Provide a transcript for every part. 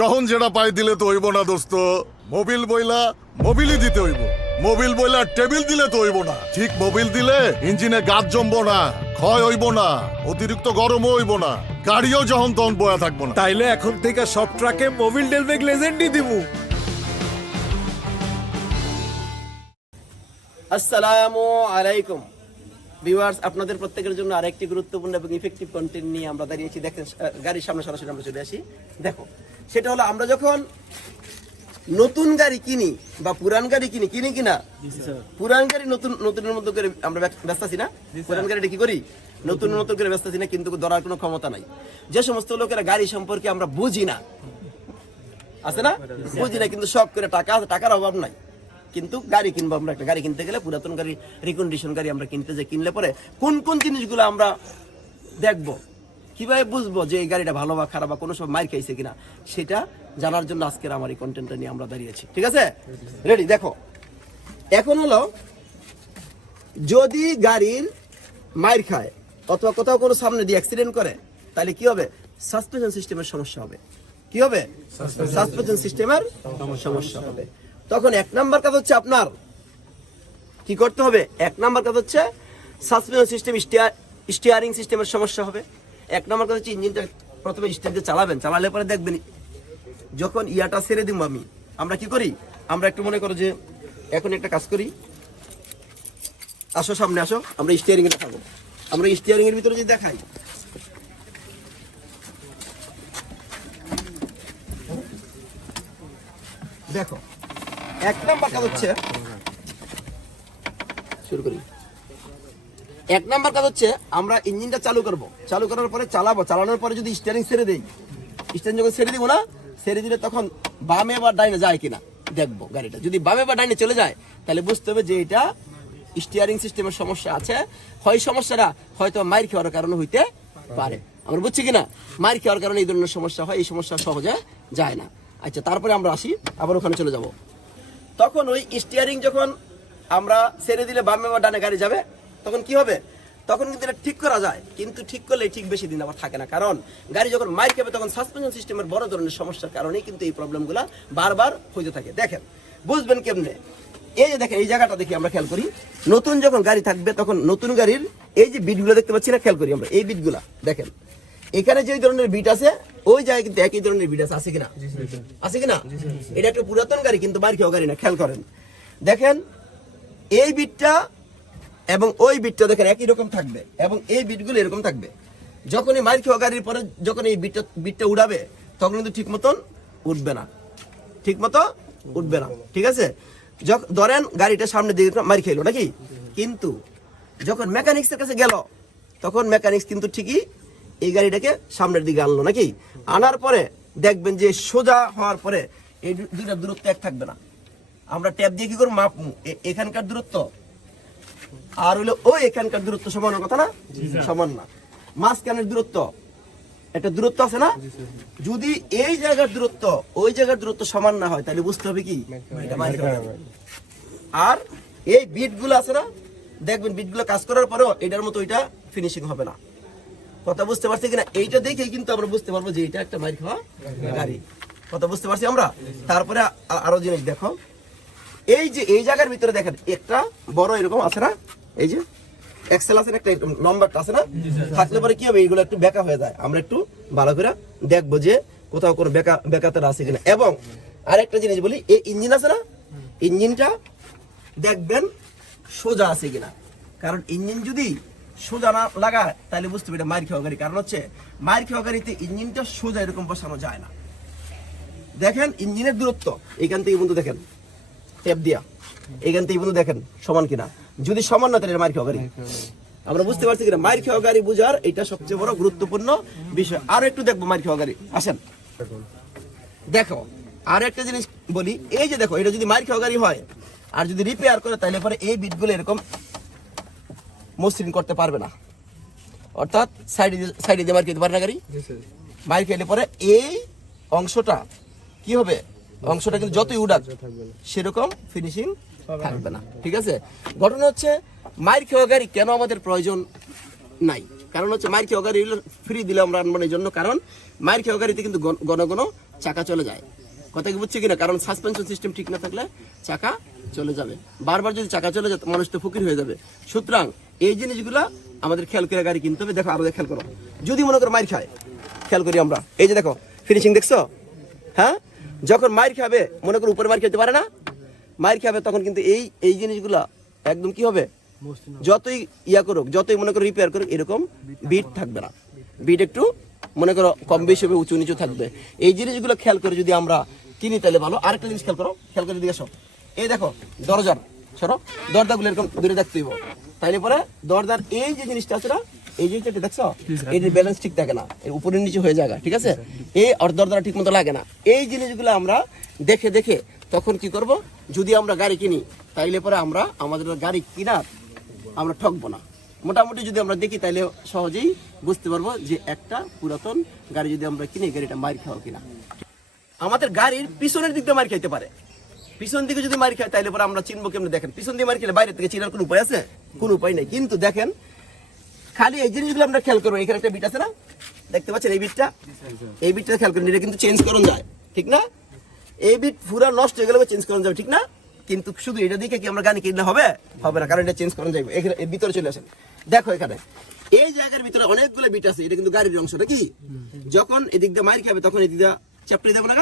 যখন যেটা পাই দিলে তো হইব না দোস্ত। মোবিল বইলা মোবিলই দিতে হইব, মোবিল বইলা টেবিল দিলে তো হইব না। ঠিক মোবিল দিলে ইঞ্জিনে গাছ জমবো না, ক্ষয় হইব না, অতিরিক্ত গরমও হইব না, গাড়িও যখন তখন বয়া থাকবো না। তাইলে এখন থেকে সব ট্রাকে মোবিল ডেলবেগ লেজেন্ডই দিমু। আসসালামু আলাইকুম ভিউয়ার্স, আপনাদের প্রত্যেকের জন্য আরেকটি গুরুত্বপূর্ণ এবং ইফেক্টিভ কন্টেন্ট নিয়ে আমরা দাঁড়িয়েছি। দেখেন গাড়ির সামনে সরাসরি আমরা চলে আসি। দেখো, সেটা হলো আমরা যখন নতুন গাড়ি কিনি বা পুরান গাড়ি কিনি কিনা, পুরান গাড়ি নতুনের মতো করে আমরা ব্যস্ত আছি না? পুরান গাড়িটা কি করি? নতুন করে ব্যস্ত আছি না, কিন্তু ধরার কোনো ক্ষমতা নাই। যে সমস্ত লোকেরা গাড়ি সম্পর্কে আমরা বুঝি না, আছে না? বুঝি না, কিন্তু শখ করে টাকার অভাব নাই, কিন্তু গাড়ি কিনবো। আমরা একটা গাড়ি কিনতে গেলে পুরাতন গাড়ি, রিকন্ডিশন গাড়ি আমরা কিনতে যাই। কিনলে পরে কোন জিনিসগুলো আমরা দেখবো, কিভাবে বুঝবো যে এই গাড়িটা ভালো বা খারাপ বা কোনো সব মাইর খাইছে কিনা, সেটা জানার জন্য আজকের আমার এই কন্টেন্টটা নিয়ে আমরা দাঁড়িয়েছি। ঠিক আছে, রেডি? দেখো, এখন হলো যদি গাড়ির মাইর খায় অথবা কোথাও কোনো সামনে দিয়ে অ্যাক্সিডেন্ট করে, তাহলে কি হবে? সাসপেনশন সিস্টেমের সমস্যা হবে। কি হবে? সাসপেনশন সিস্টেমের সমস্যা হবে। তখন এক নাম্বার কাজ হচ্ছে আপনার কি করতে হবে? এক নাম্বার কাজ হচ্ছে সাসপেনশন সিস্টেম, স্টিয়ারিং সিস্টেমের সমস্যা হবে। এক নাম্বার কাজ হচ্ছে ইঞ্জিনটা প্রথমে স্টার্ট দিয়ে চালাবেন, চালালে পরে দেখবেন যখন ইয়াটা ছেড়ে দিব আমরা কি করি? আমরা একটু মনে করো যে এখন একটা কাজ করি, আসো সামনে আসো, আমরা স্টিয়ারিং এ দেখাবো। আমরা স্টিয়ারিং এর ভিতরে যদি দেখাই, দেখো এক নাম্বার কাজ হচ্ছে, শুরু করি। এক নাম্বার কাজ হচ্ছে আমরা ইঞ্জিনটা চালু করব, চালু করার পরে চালাবো, চালানোর পরে যদি স্টিয়ারিং ছেড়ে দেই, স্টিয়ারিং যখন ছেড়ে দিব না, ছেড়ে দিলে তখন বামে বা ডাইনে যায় কিনা দেখবো। গাড়িটা যদি বামে বা ডাইনে চলে যায়, তাহলে বুঝতে হবে যে এটা স্টিয়ারিং সিস্টেমের সমস্যা আছে। হয় সমস্যাটা হয়তো মাইর খাওয়ার কারণে হইতে পারে, আমরা বুঝছি কিনা? মাইর খাওয়ার কারণে এই ধরনের সমস্যা হয়, এই সমস্যা সহজে যায় না। আচ্ছা, তারপরে আমরা আসি, আবার ওখানে চলে যাব। তখন ওই স্টিয়ারিং যখন আমরা ছেড়ে দিলে বামে বা ডানে গাড়ি যাবে, তখন কি হবে? তখন কিন্তু এটা ঠিক করা যায়, কিন্তু ঠিক করলে ঠিক বেশি দিন আবার থাকে না। কারণ গাড়ি যখন মাইর খাবে, তখন সাসপেনশন সিস্টেমের বড় ধরনের সমস্যার কারণেই কিন্তু এই প্রবলেমগুলো বারবার হইতে থাকে। দেখেন, বুঝবেন কেমনে? এই যে দেখেন, এই জায়গাটা দেখি, আমরা খেয়াল করি, নতুন যখন গাড়ি থাকবে তখন নতুন গাড়ির এই যে বিটগুলো দেখতে পাচ্ছি না, খেয়াল করি আমরা এই বিটগুলা। দেখেন এখানে যে ধরনের বিট আছে, ওই জায়গায় কিন্তু একই ধরনের বিট আছে কিনা? আছে কিনা? এটা একটা পুরাতন গাড়ি, কিন্তু মাইর খাওয়া গাড়ি না। খেয়াল করেন, দেখেন এই বিটটা এবং ওই বিটটা দেখেন একই রকম থাকবে, এবং এই বিটগুলো এরকম থাকবে। যখন এই মাইর খাওয়া গাড়ির পরে যখন এই বিটটা উড়াবে, তখন কিন্তু ঠিক মতন উঠবে না, ঠিক মতো উঠবে না। ঠিক আছে, ধরেন গাড়িটা সামনে দিকে মাইর খাইলো নাকি, কিন্তু যখন মেকানিক্সের কাছে গেল, তখন মেকানিক্স কিন্তু ঠিকই এই গাড়িটাকে সামনের দিকে আনলো নাকি। আনার পরে দেখবেন যে সোজা হওয়ার পরে এই দুইটা দূরত্ব এক থাকবে না। আমরা ট্যাপ দিয়ে কি করবো? মাপমু এখানকার দূরত্ব আর হইলো ওই এখানকার দূরত্ব সমানের কথা না? সমান না। মাঝখানের দূরত্ব একটা দূরত্ব আছে না? যদি এই জায়গার দূরত্ব ওই জায়গার দূরত্ব সমান না হয়, তাহলে বুঝতে হবে কি? আর এই বিটগুলো আছে না, দেখবেন বিটগুলো কাজ করার পরেও এটার মতো ওইটা ফিনিশিং হবে না। কথা বুঝতে পারছি কিনা? এইটা দেখেই কিন্তু আমরা বুঝতে পারবো যে এটা একটা মাইর খাওয়া গাড়ি। কথা বুঝতে পারছি আমরা? তারপরে আরো জিনিস দেখো, এই যে এই জায়গার ভিতরে দেখেন একটা বড় এরকম আছে না, এই যে এক্সেল আছে না, একটা নম্বরটা আছে না, থাকলে পরে কি হবে? এইগুলো একটু বেঁকা হয়ে যায়। আমরা একটু ভালো করে দেখবো যে কোথাও কোনো বেকাতেরা আছে কিনা। এবং আরেকটা জিনিস বলি, এই ইঞ্জিন আছে না, ইঞ্জিনটা দেখবেন সোজা আছে কিনা। কারণ ইঞ্জিন যদি সোজা না লাগায়, তাহলে বুঝতে হবে এটা মাইর খাওয়া গাড়ি। কারণ হচ্ছে মাইর খাওয়া গাড়িতে ইঞ্জিনটা সোজা এরকম বসানো যায় না। দেখেন ইঞ্জিনের দূরত্ব এখান থেকে বন্ধু দেখেন, ট্যাপ দিয়া এখান থেকে বন্ধু দেখেন সমান কিনা। যদি সমান না, তাহলে মাইর খাওয়া গাড়ি। আমরা বুঝতে পারছি কিনা? মাইর খাওয়া গাড়ি বুঝার এটা সবচেয়ে বড় গুরুত্বপূর্ণ বিষয়। আরো একটু দেখবো মাইর খাওয়া গাড়ি, আসেন। দেখো আর একটা জিনিস বলি, এই যে দেখো, এটা যদি মাইর খাওয়া গাড়ি হয় আর যদি রিপেয়ার করে, তাহলে পরে এই বিটগুলো এরকম মসৃণ করতে পারবে না, অর্থাৎ সাইডে দিয়ে মার খেতে পারে না গাড়ি। মার খেলে পরে এই অংশটা কি হবে? অংশটা কিন্তু যতই উড়াক সেরকম ফিনিশিং থাকবে না। ঠিক আছে, ঘটনা হচ্ছে মাইর খাওয়া গাড়ি কেন আমাদের প্রয়োজন নাই? কারণ হচ্ছে মাইর খাওয়া গাড়ি ফ্রি দিলে আমরা আনবো এই জন্য, কারণ মাইর খাওয়া গাড়িতে কিন্তু ঘন ঘন চাকা চলে যায়। কথা কি বুঝছে কিনা? কারণ সাসপেনশন সিস্টেম ঠিক না থাকলে চাকা চলে যাবে। বারবার যদি চাকা চলে যায় মানুষ তো ফকির হয়ে যাবে। সুতরাং এই জিনিসগুলা আমাদের খেয়াল করে গাড়ি কিনতে হবে। দেখো আমাদের খেয়াল করো, যদি মনে করো মাইর খায়, খেয়াল করি আমরা, এই যে দেখো ফিনিশিং দেখছো, হ্যাঁ, যখন মাইর খাবে মনে করো উপরে মাইর খেতে পারে না, মাইর খাবে তখন কিন্তু এই জিনিসগুলা একদম কি হবে, যতই ইয়া করুক, যতই মনে করো রিপেয়ার করুক, এরকম বিট থাকবে না। বিট একটু মনে করো কম বেশি হবে, উঁচু নিচু থাকবে। এই জিনিসগুলো খেয়াল করে যদি আমরা কিনি তাহলে ভালো। আরেকটা জিনিস খেয়াল করো, খেয়াল করে দিকে আসো, এই দেখো দরজার সরো, দরজাগুলো এরকম দূরে দেখতে হইব, তাইলে পরে দরজার এই যে জিনিসটা আছে না, এই জিনিসটা দেখছো, এটির ব্যালেন্স ঠিক থাকে না, এর উপরে নিচে হয়ে যায়, ঠিক আছে, এই দরজাটা ঠিক মতো লাগে না। এই জিনিসগুলো আমরা দেখে দেখে তখন কি করব, যদি আমরা গাড়ি কিনি তাইলে পরে আমরা আমাদের গাড়ি কিনার আমরা ঠকবো না। মোটামুটি যদি আমরা দেখি তাহলে সহজেই বুঝতে পারবো যে একটা পুরাতন গাড়ি যদি আমরা কিনি, গাড়িটা মার খাওয়া কিনা। আমাদের গাড়ির পিছনের দিক দিয়ে মার খাইতে পারে, পিছন দিকে যদি মার খায় তাহলে পরে আমরা চিনবো কেমনে? দেখেন পিছন দিয়ে মার খেলে বাইরে থেকে চিনার কোনো উপায় আছে? কোনো উপায় নেই। কিন্তু দেখেন খালি এই জিনিসগুলো আমরা খেয়াল করবো, এখানে একটা বিট আছে না, দেখতে পাচ্ছেন এই বিটটা, এই বিটটা খেয়াল করেন, এটা কিন্তু চেঞ্জ করা যায়, ঠিক না? এই বিট পুরো নষ্ট হয়ে গেলে চেঞ্জ করা যাবে, ঠিক না? কিন্তু শুধু এটা দেখে কি আমরা গাড়ি কিনলে হবে? হবে না, কারণ এটা চেঞ্জ করা যাবে। এখানে এর ভিতরে চলে আসেন, দেখো এখানে এই জায়গার ভিতরে অনেকগুলো বিট আছে, এটা কিন্তু গাড়ির অংশটা কি, যখন এদিক দিয়ে মাইর খাবে তখন এদিক দিয়ে চাপড়ে দেবো না,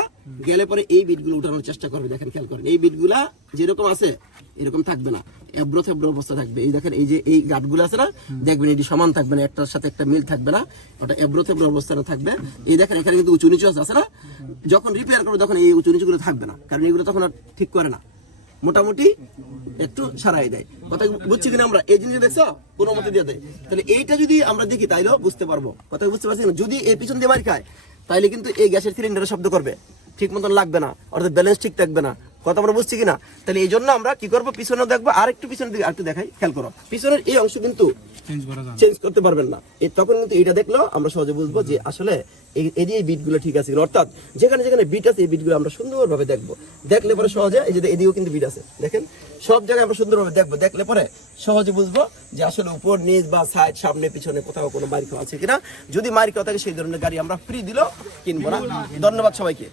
গেলে পরে এই বিটগুলো উঠানোর চেষ্টা করবে। দেখেন খেয়াল করেন, এই বিটগুলা যেরকম আছে এরকম থাকবে না, এবড়ো থেবড়ো অবস্থা থাকবে। এই দেখেন এই যে এই গাঁটগুলো আছে না, দেখবেন এটি সমান থাকবে না, একটার সাথে একটা মিল থাকবে না, ওটা এবড়ো থেবড়ো অবস্থানে থাকবে। এই দেখেন এখানে কিন্তু উঁচু নিচু আছে না, যখন রিপেয়ার করবে তখন এই উঁচু নিচুগুলো থাকবে না, কারণ এগুলো তখন আর ঠিক করে না, মোটামুটি একটু সারাই দেয়। কথা বুঝছি কিনা আমরা? এই জিনিস দেখছো কোনো মতে দিয়ে দেয়, তাহলে এইটা যদি আমরা দেখি তাইলেও বুঝতে পারবো। কথা বুঝতে পারছি না? যদি এই পিছন দিয়ে মারি খায় তাইলে কিন্তু এই গ্যাসের সিলিন্ডারে শব্দ করবে, ঠিক মতন লাগবে না, অর্থাৎ ব্যালেন্স ঠিক থাকবে না। কথা আমরা বুঝছি কিনা? তাহলে এই জন্য আমরা কি করবো, পিছনে দেখবো, আর একটু পিছনের দিকে আরেকটু দেখাই, খেয়াল করো, পিছনের এই অংশ কিন্তু চেঞ্জ করতে পারবেন না। তখন কিন্তু এটা দেখলেও আমরা সহজে বুঝবো যে আসলে এই বিটগুলো ঠিক আছে, অর্থাৎ যেখানে যেখানে বিট আছে এই বিটগুলো আমরা সুন্দরভাবে দেখবো। দেখলে পরে সহজে, এই যে এদিকেও কিন্তু বিট আছে, দেখেন সব জায়গায় আমরা সুন্দরভাবে দেখবো। দেখলে পরে সহজে বুঝবো যে আসলে উপর নিচ বা সাইড সামনে পিছনে কোথাও কোনো মারি খাওয়া আছে কিনা। যদি মারি খাওয়া থাকে সেই ধরনের গাড়ি আমরা ফ্রি দিলেও কিনবো না। ধন্যবাদ সবাইকে।